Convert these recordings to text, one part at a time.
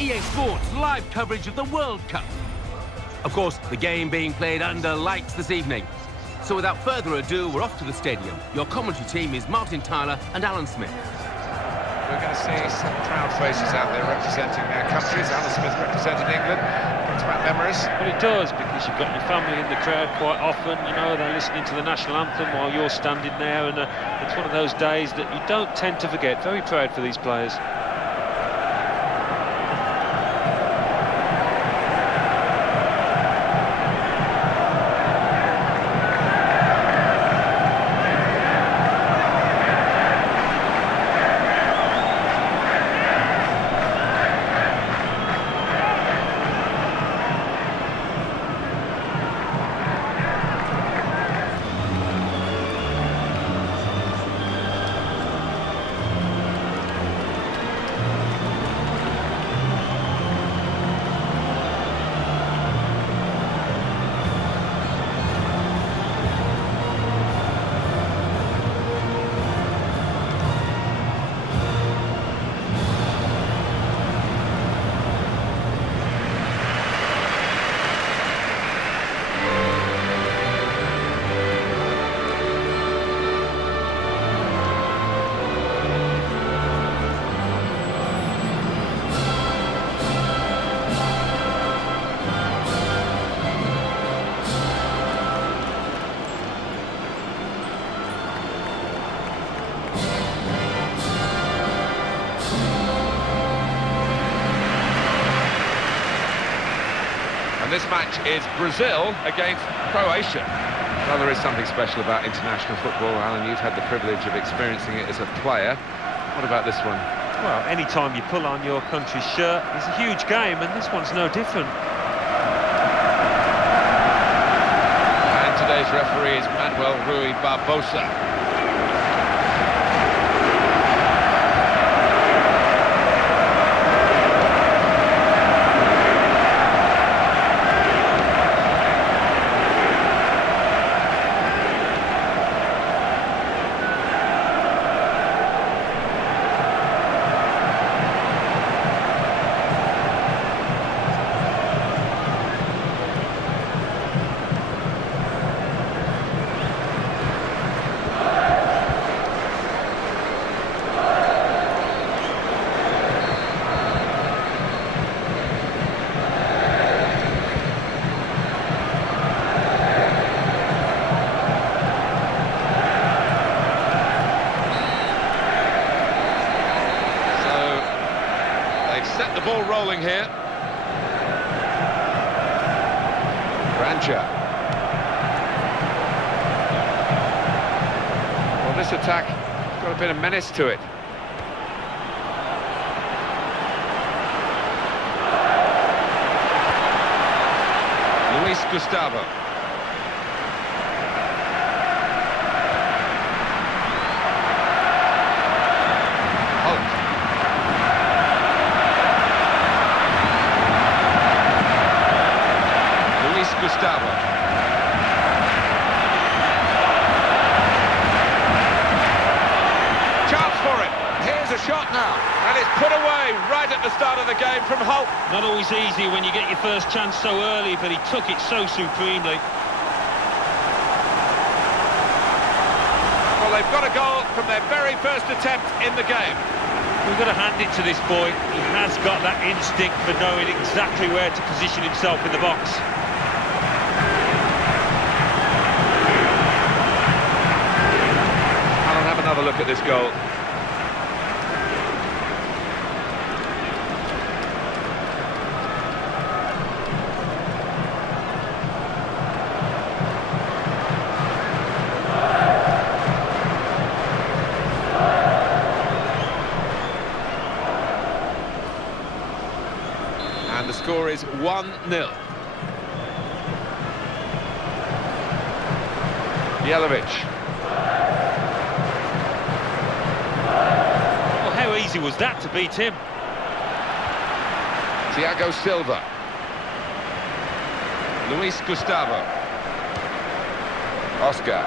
EA Sports live coverage of the World Cup. Of course, the game being played under lights this evening. So without further ado, we're off to the stadium. Your commentary team is Martin Tyler and Alan Smith. We're going to see some proud faces out there representing their countries. Alan Smith representing England. Brings back memories. Well, it does, because you've got your family in the crowd quite often. You know, they're listening to the national anthem while you're standing there, and it's one of those days that you don't tend to forget. Very proud for these players. And this match is Brazil against Croatia. Well, there is something special about international football, Alan. You've had the privilege of experiencing it as a player. What about this one? Well, any time you pull on your country's shirt is a huge game, and this one's no different. And today's referee is Manuel Rui Barbosa. Set the ball rolling here. Croatia. Well, this attack has got a bit of menace to it. Luis Gustavo. Gustavo. Chance for it. Here's a shot now. And it's put away right at the start of the game from Holt. Not always easy when you get your first chance so early, but he took it so supremely. Well, they've got a goal from their very first attempt in the game. We've got to hand it to this boy. He has got that instinct for knowing exactly where to position himself in the box. Another look at this goal. And the score is 1-0. Jelavic. How easy was that to beat him? Thiago Silva. Luis Gustavo. Oscar.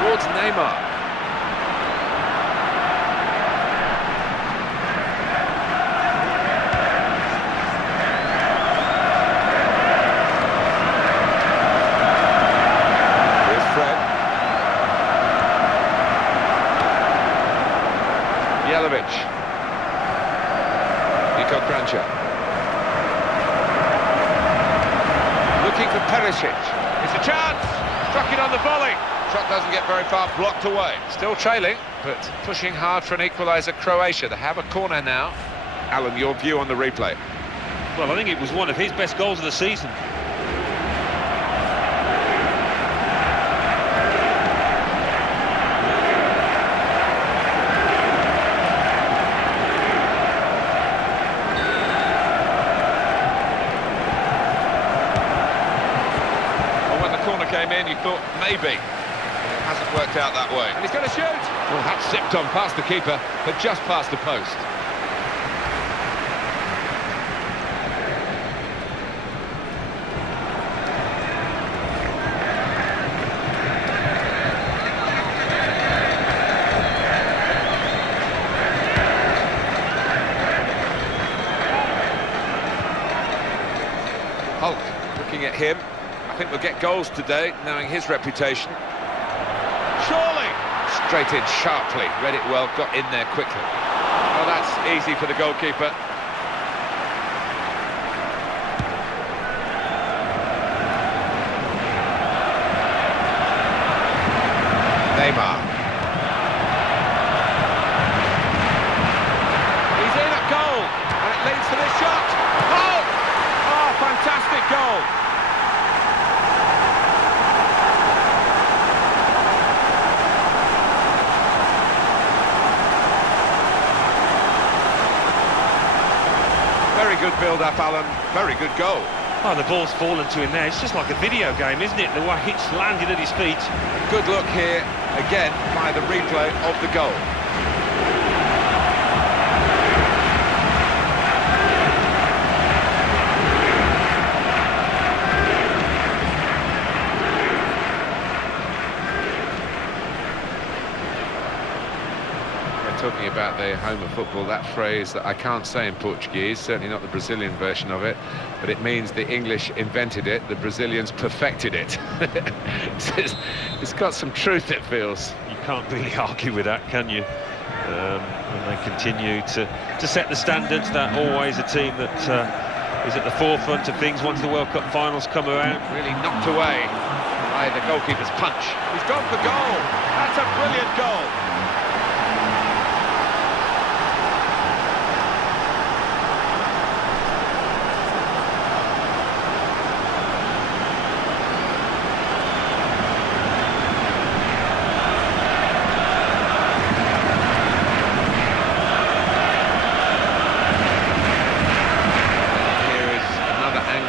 Towards Neymar. Jelavic. Croatia. Looking for Perisic. It's a chance. Struck it on the volley. Shot doesn't get very far, blocked away. Still trailing, but pushing hard for an equaliser. Croatia. They have a corner now. Alan, your view on the replay? Well, I think it was one of his best goals of the season. Came in, you thought maybe. It hasn't worked out that way. And he's going to shoot! Well, that's zipped on past the keeper, but just past the post. Hulk looking at him. I think we'll get goals today, knowing his reputation. Surely! Straight in sharply, read it well, got in there quickly. Well, that's easy for the goalkeeper. Neymar. He's in at goal, and it leads to this shot. Oh! Oh, fantastic goal! Very good build-up, Alan. Very good goal. Oh, the ball's fallen to him there. It's just like a video game, isn't it? The way it's landed at his feet. Good look here, again, by the replay of the goal. Talking about the home of football, that phrase that I can't say in Portuguese, certainly not the Brazilian version of it, but it means the English invented it, the Brazilians perfected it. It's got some truth, it feels. You can't really argue with that, can you? And they continue to set the standards. They're always a team that is at the forefront of things once the World Cup finals come around. Really knocked away by the goalkeeper's punch. He's gone for goal. That's a brilliant goal.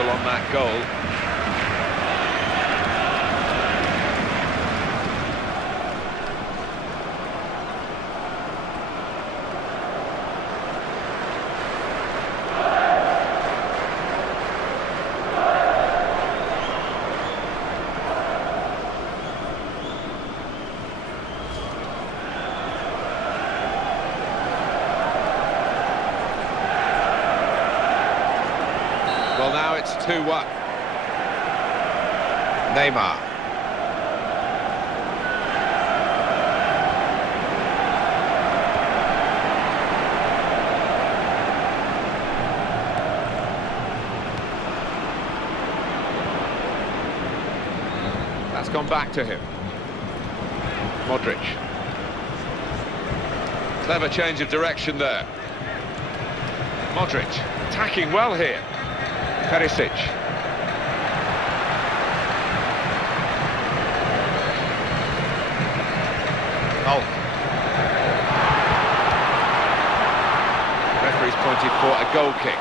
On that goal. Well, now it's 2-1. Neymar. That's gone back to him. Modric. Clever change of direction there. Modric attacking well here. Perisic. Hulk. Referee's pointed for a goal kick.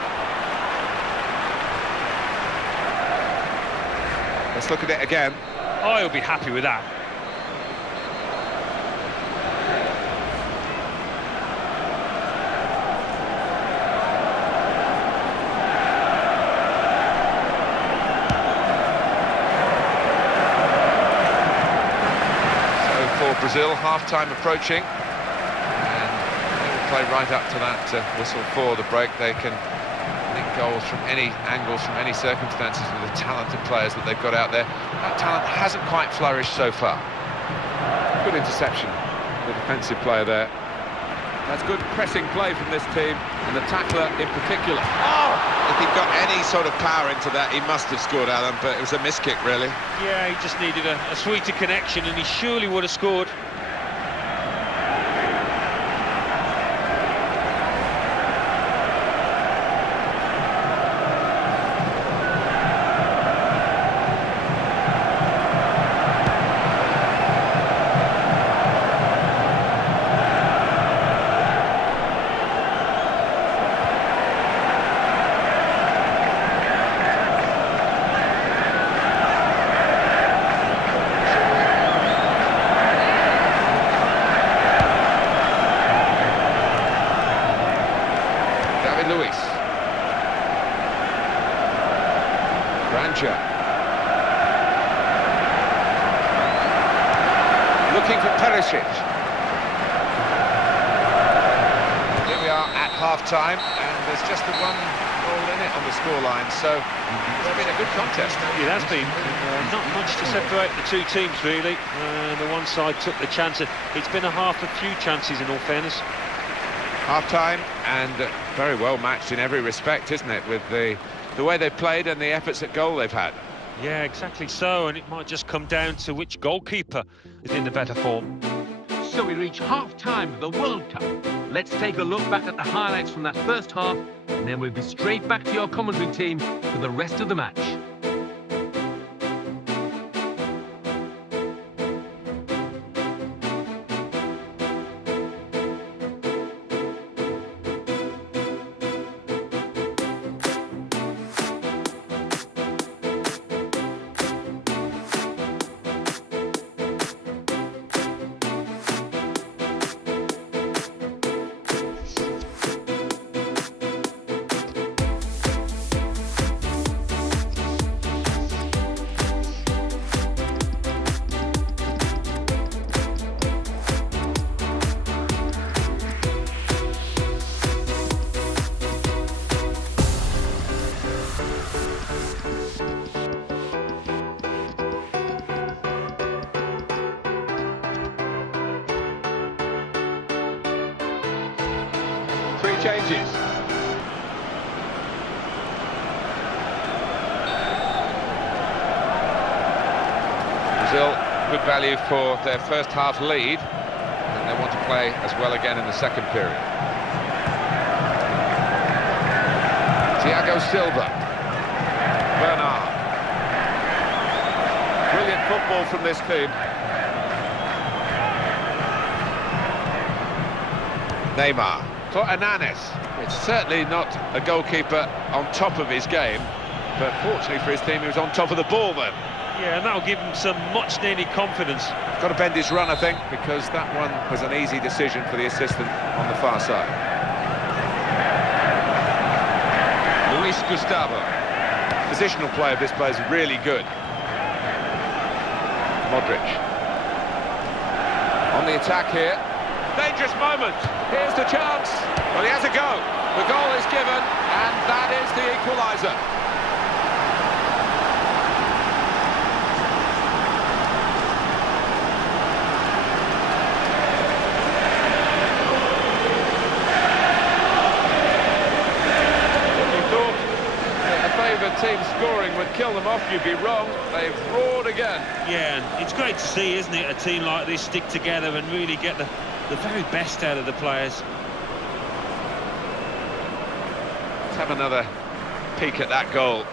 Let's look at it again. Oh, he'll be happy with that. Brazil, half-time approaching, and they will play right up to that whistle for the break. They can nick goals from any angles, from any circumstances with the talented players that they've got out there. That talent hasn't quite flourished so far. Good interception, the defensive player there. That's good pressing play from this team, and the tackler in particular. Oh! If he'd got any sort of power into that, he must have scored, Alan, but it was a miss kick, really. Yeah, he just needed a sweeter connection, and he surely would have scored. Looking for Perisic. Here we are at half-time, and there's just the one goal in it on the scoreline, so it's been a good contest. It has been. Not much to separate the two teams, really. The one side took the chance. It's been a half of few chances, in all fairness. Half-time, and very well matched in every respect, isn't it, with the way they've played and the efforts at goal they've had. Yeah, exactly so, and it might just come down to which goalkeeper is in the better form. So we reach half-time of the World Cup. Let's take a look back at the highlights from that first half, and then we'll be straight back to your commentary team for the rest of the match. Changes. Brazil, good value for their first half lead, and they want to play as well again in the second period. Thiago Silva. Bernard. Brilliant football from this team. Neymar. For Hernanes. It's certainly not a goalkeeper on top of his game, but fortunately for his team, he was on top of the ball then. Yeah, and that'll give him some much-needed confidence. Got to bend his run, I think, because that one was an easy decision for the assistant on the far side. Luis Gustavo. Positional play of this player is really good. Modric. On the attack here. Dangerous moment. Here's the chance. Well, he has a go. The goal is given, and that is the equaliser. If you thought that a favoured team scoring would kill them off, you'd be wrong. They've roared again. Yeah, and it's great to see, isn't it, a team like this stick together and really get the very best out of the players. Let's have another peek at that goal.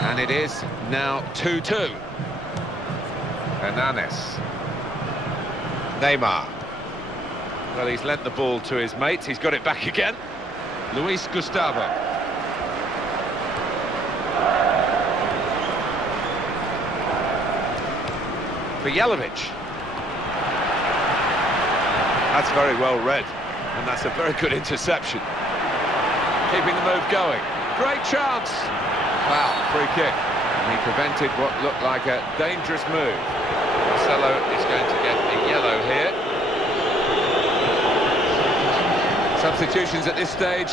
And it is now 2-2. Hernanes. Neymar. Well, he's lent the ball to his mates. He's got it back again. Luis Gustavo. For Jelic. That's very well read, and that's a very good interception. Keeping the move going. Great chance. Wow, free kick. And he prevented what looked like a dangerous move. Marcelo is going to get a yellow here. Substitutions at this stage,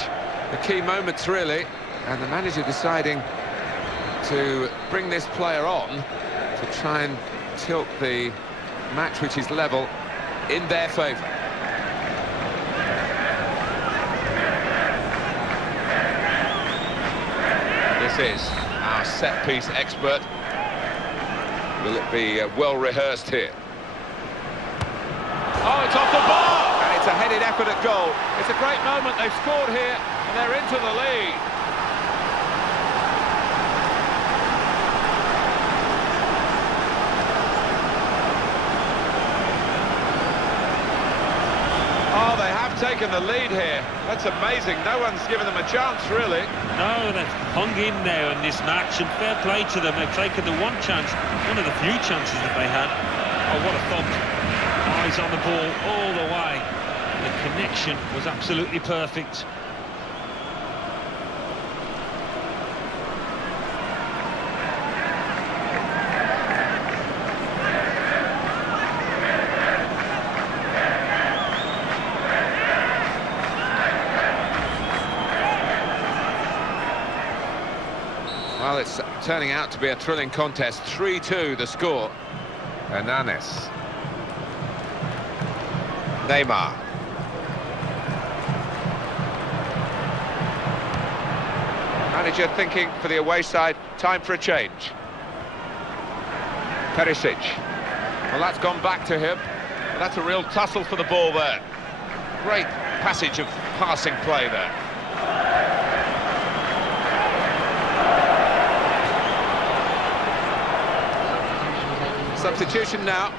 the key moments really, and the manager deciding to bring this player on to try and tilt the match, which is level, in their favour. This is our set-piece expert. Will it be well rehearsed here? Oh, it's off the bar! And it's a headed effort at goal. It's a great moment. They've scored here, and they're into the lead. Oh, they have taken the lead here. That's amazing. No one's given them a chance, really. No, they've hung in there in this match, and fair play to them. They've taken the one chance, one of the few chances that they had. Oh, what a thump. Eyes on the ball all the way. The connection was absolutely perfect. Well, it's turning out to be a thrilling contest. 3-2 the score. Hernanes. Neymar. Manager thinking for the away side, time for a change. Perisic. Well, that's gone back to him. Well, that's a real tussle for the ball there. Great passage of passing play there. Substitution now,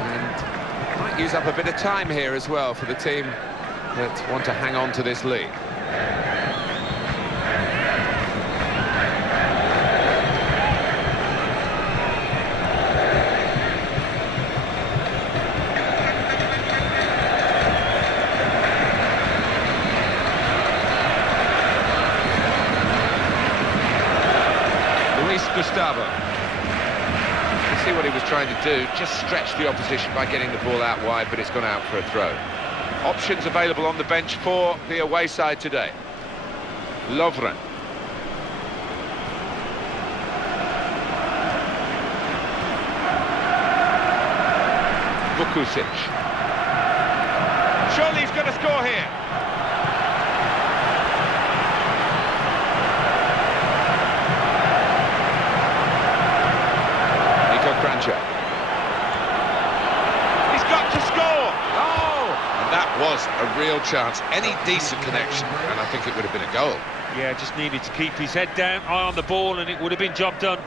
and might use up a bit of time here as well for the team that want to hang on to this lead. Luis Gustavo. See what he was trying to do, just stretch the opposition by getting the ball out wide, but it's gone out for a throw. Options available on the bench for the away side today. Lovren. Vukusic. Surely he's going to score here. He's got to score! Oh! And that was a real chance. Any decent connection, and I think it would have been a goal. Yeah, just needed to keep his head down, eye on the ball, and it would have been job done.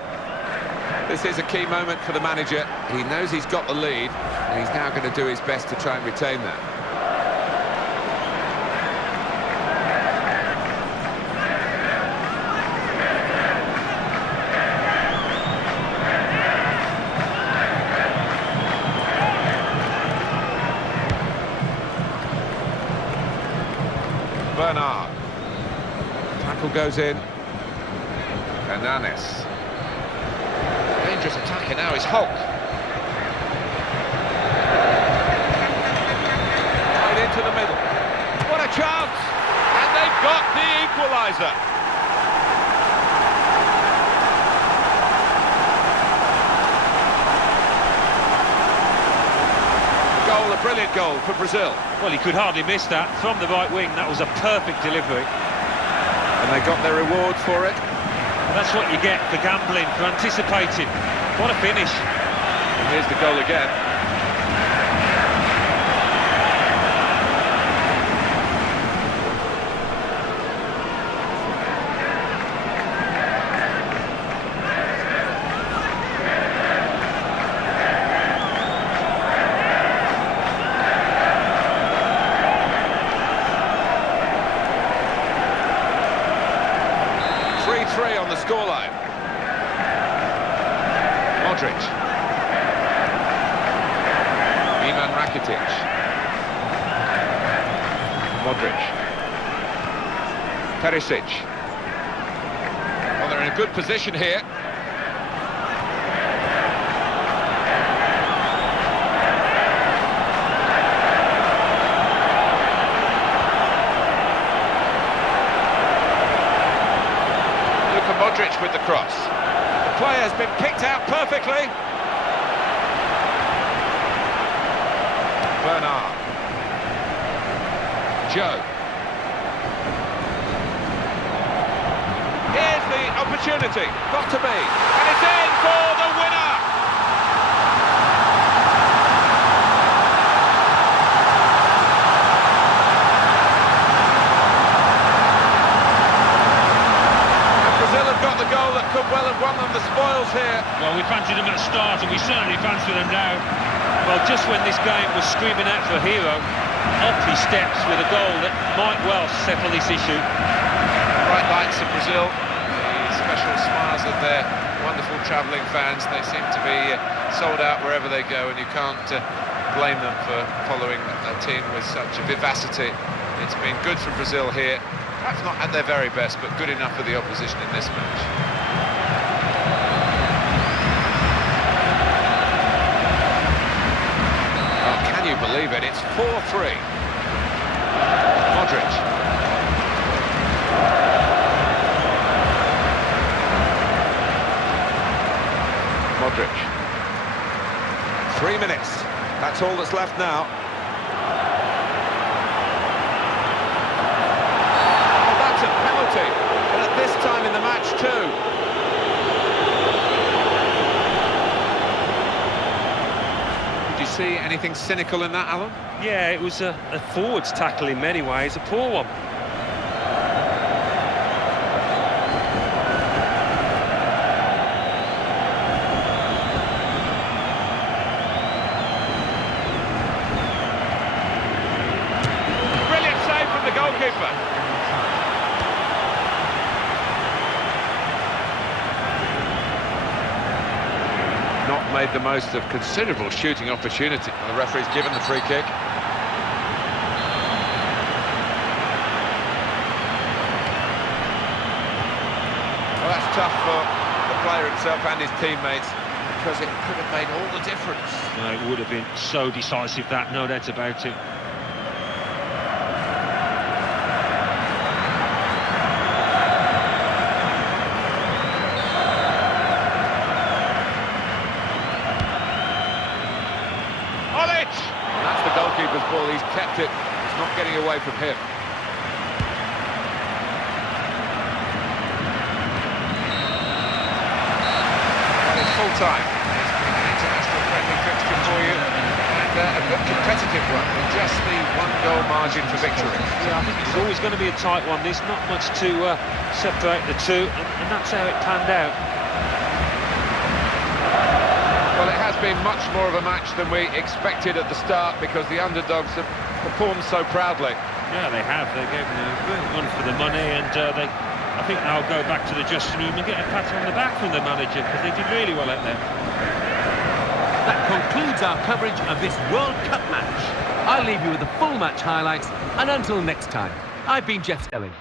This is a key moment for the manager. He knows he's got the lead, and he's now going to do his best to try and retain that. Bernard. Tackle goes in. Hernanes. Dangerous attacker now is Hulk. Right into the middle. What a chance! And they've got the equaliser. Goal, a brilliant goal for Brazil. Well, he could hardly miss that. From the right wing, that was a perfect delivery. And they got their reward for it. And that's what you get for gambling, for anticipating. What a finish. And here's the goal again. 3-3 on the scoreline. Modric. Ivan Rakitic. Modric. Perisic. Well, they're in a good position Modric with the cross. The play has been picked out perfectly. Bernard. Joe. Here's the opportunity, got to be, and it's in for the winner! And Brazil have got the goal that could well have won them the spoils here. Well, we fancied them at the start, and we certainly fancy them now. Well, just when this game was screaming out for a hero, up he steps with a goal that might well settle this issue. Bright lights of Brazil, the special smiles of their wonderful travelling fans. They seem to be sold out wherever they go, and you can't blame them for following a team with such a vivacity. It's been good for Brazil here, perhaps not at their very best, but good enough for the opposition in this match. Oh, can you believe it? It's 4-3. Modric. Modric. 3 minutes. That's all that's left now. Oh, that's a penalty. And at this time in the match too. Did you see anything cynical in that, Alan? Yeah, it was a forwards tackle in many ways, a poor one. Brilliant save from the goalkeeper. Not made the most of considerable shooting opportunity. The referee's given the free kick. Well, that's tough for the player himself and his teammates, because it could have made all the difference. No, it would have been so decisive, that, no doubt about it. And that's the goalkeeper's ball. He's kept it. It's not getting away from him. Well, it's full time. It's been an international friendly fixture for you, and a good competitive one with just the 1-goal margin for victory. Yeah, I think it's always going to be a tight one. There's not much to separate the two, and that's how it panned out. Well, it has been much more of a match than we expected at the start, because the underdogs have performed so proudly. Yeah, they have. They gave them a real run for the money, and I think they'll go back to the dressing room and get a pat on the back from the manager, because they did really well out there. That concludes our coverage of this World Cup match. I'll leave you with the full match highlights, and until next time, I've been Jeff Stelling.